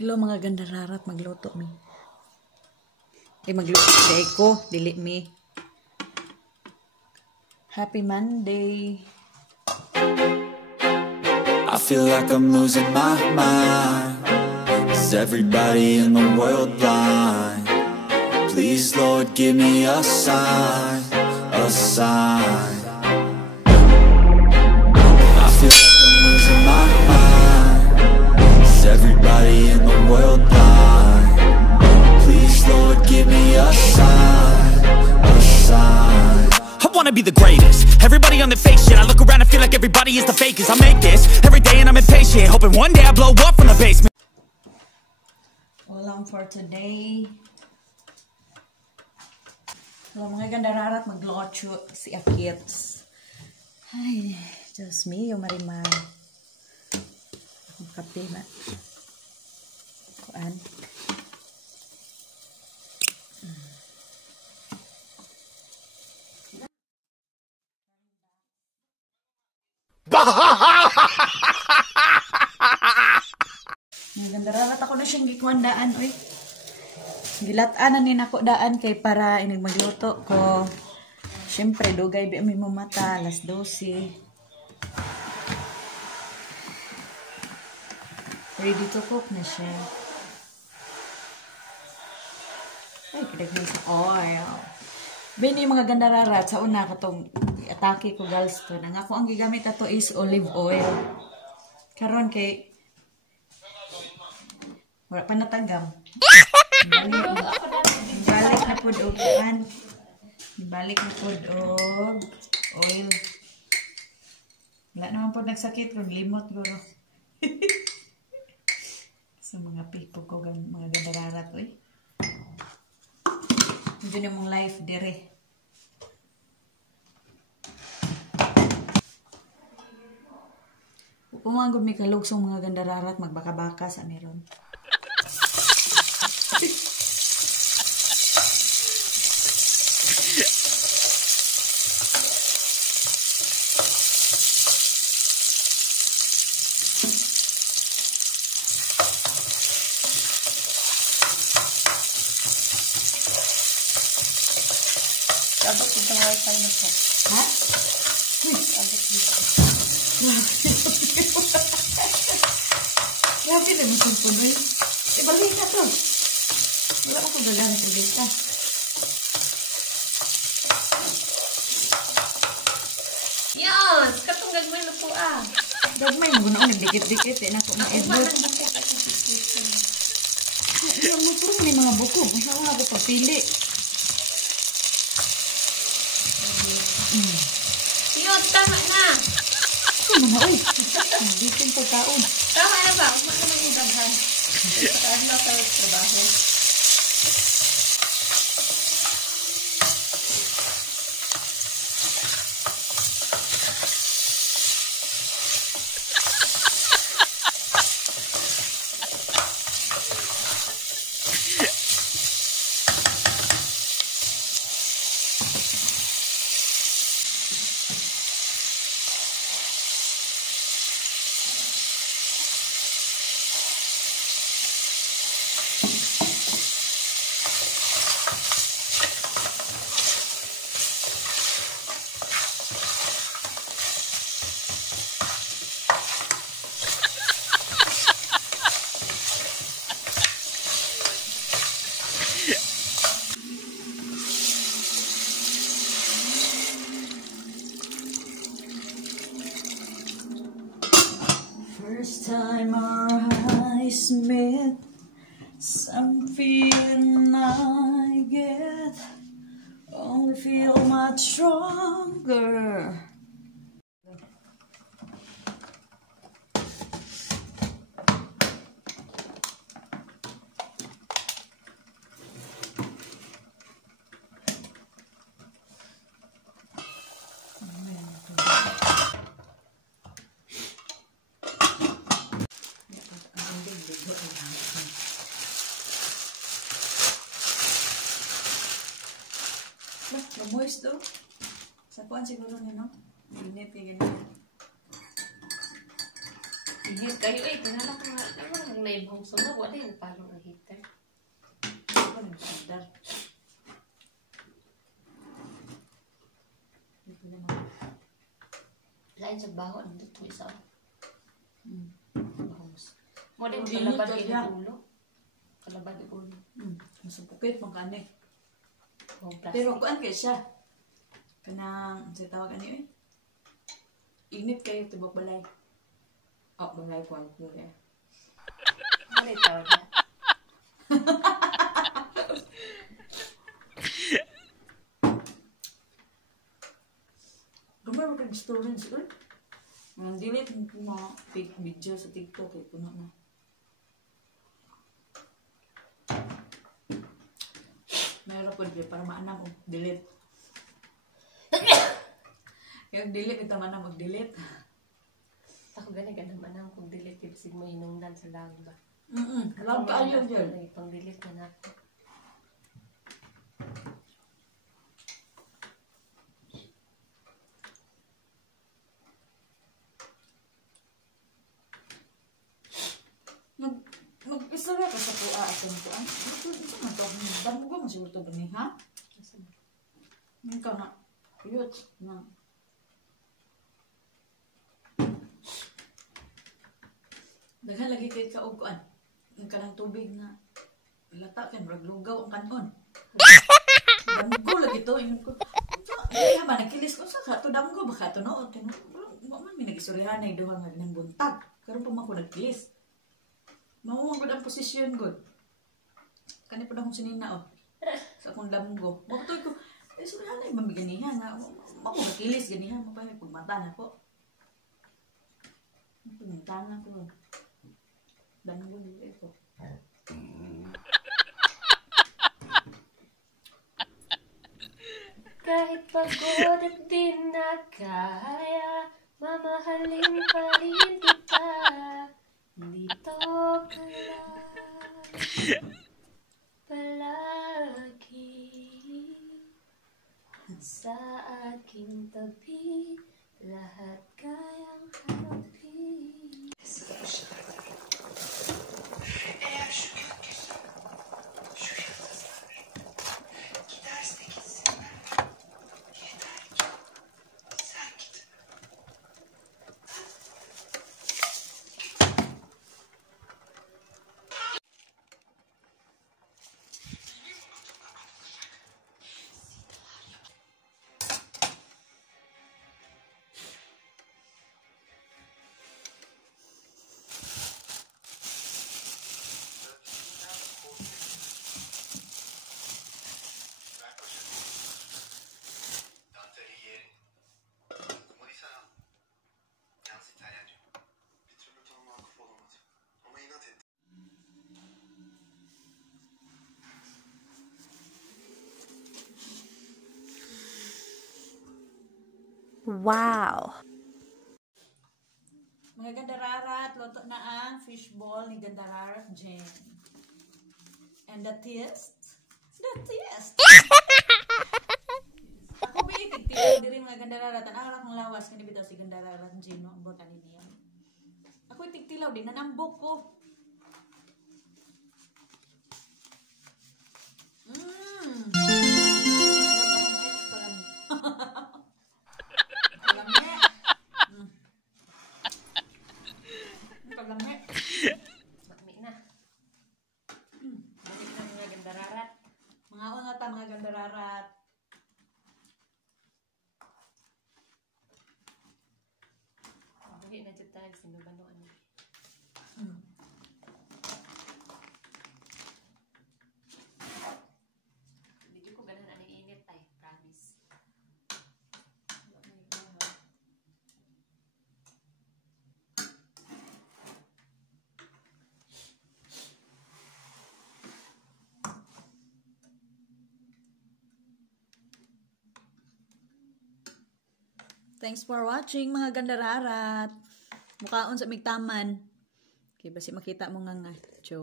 Hello mga gandararat, magluto mi. Magluto day ko, dili mi. Happy Monday. I feel like I'm losing my mind. Is everybody in the world blind? Please Lord give me a sign, a sign. I feel like I'm losing my mind. Is everybody in the world blind? Please Lord give me a sign, a sign. I wanna be the greatest. Everybody on the fake shit. I look around and feel like everybody is the fakest. I make this every day and I'm impatient, hoping one day I blow up from the basement. Ulam for today. Hello mga gandararat, magluto si Akits. Ay, Diyos mío, Marimar. Akong kape na. Kuan. Gandararat ako na siyang gikuandaan, oy. Gilat-anan ni nako daan kay para inig magluto ko. Syempre dugay bi mi mata, alas 12. Ready to cook na siya. Ay, kadaghan sa oil. Bini mga gandararat sa una katong atake ko girls to. Nang ako ang gigamit ato is olive oil. Karon kay wala pa natagam. Balik na po og kan. Balik na po og oil. Wala naman po nagsakit kung limot guro. Sa mga people ko mga gandararat oy. Hindi na mong life dire. Umangod may kalugsong mga gandararat magbaka-baka sa meron. Dapat itong wifi na siya. Ha? Dapat dito. Grabe na masang punoy. Ibalik na to. Wala ko gagamit ang data. Yes! Katong gagawin na po ah. Dagmay, mo na nagdikit-dikit. Na ako ma-edit. Yung mo puro may mga buko. Masya ko ako pagpili. Yun, tama na. Ano na, uy? Bitin pagkaon. Tama na ba? Huwag naman yung daghan. Saan na tayo trabaho? First time our eyes met, some feeling I get only feel much stronger. Moist do. Sa kuan siguro niya, no? Init, ganyan. Init kayo eh. Tinala ko nga. Ano naibong sunog? Wala yung palong ang heater. Ako nag-sandar. Dito na naman. Lain sa baho. Nandito ito isa. Bahos. Mo din Init kalabad ka yung siya. ulo. Kalabad yung ulo. Masupukit magkani. Oh, plastic. Pero kuan kay siya. Kanang sa tawag ano eh. Init kayo tibok balay. Oh, balay ko ang kuya. Ano yung tawag na? Gambar mo kag storage ul. Ang delete mo mga fake video sa TikTok kay puno na. Mayroon po dito para maanam og delete. Yung delete ito man mag-delete. Ako gani naman ang kung delete yung sig mo hinungdan sa lag ba. Alam ka ayun dyan. Pang delete na ako. Mag-istorya ka sa kuha at yung kuha. Ito man to. Damo ko masiguro to gani ha? Hindi ka nga. Yut. Na. Daghan lagi kay ka og kuan. Ang kanang tubig na lata kan raglugaw ang kanon. Damgo lagi to ingon ko. Ay ba nakilis ko sa to damgo baka to no. Mo man mi nagistoryahan ay duha nga nang buntag. Karon pa man ko nagkilis. Mao gud ang posisyon gud. Kani pa akong sinina oh. Sa akong damgo. Mo to ko istoryahan ay mamiganihan na mo ko nakilis ganihan mo pa pagmata na ko. Pagmata na ko. Damgo dito ito. Kahit pagod at di na kaya, mamahalin pa rin kita. Dito ka lang palagi sa aking tabi, lahat kayang harapin. Wow! Mga gandararat, luto na ang fishball ni Gandararat Jen. And the taste? The taste! Ako ba itigtilaw din mga gandararat. Ang arak ng lawas, kanibitaw si Gandararat Jen, no? Ang botanin niya. Ako itigtilaw din, nanambok ko. Mga gandararat. Buhi na dyan tayo, sinubanuan niya. Hindi ko ganun ang init ay, promise. Thanks for watching mga gandararat. Mukhaon sa migtaman. Okay, basi makita mo nga nga. Joke.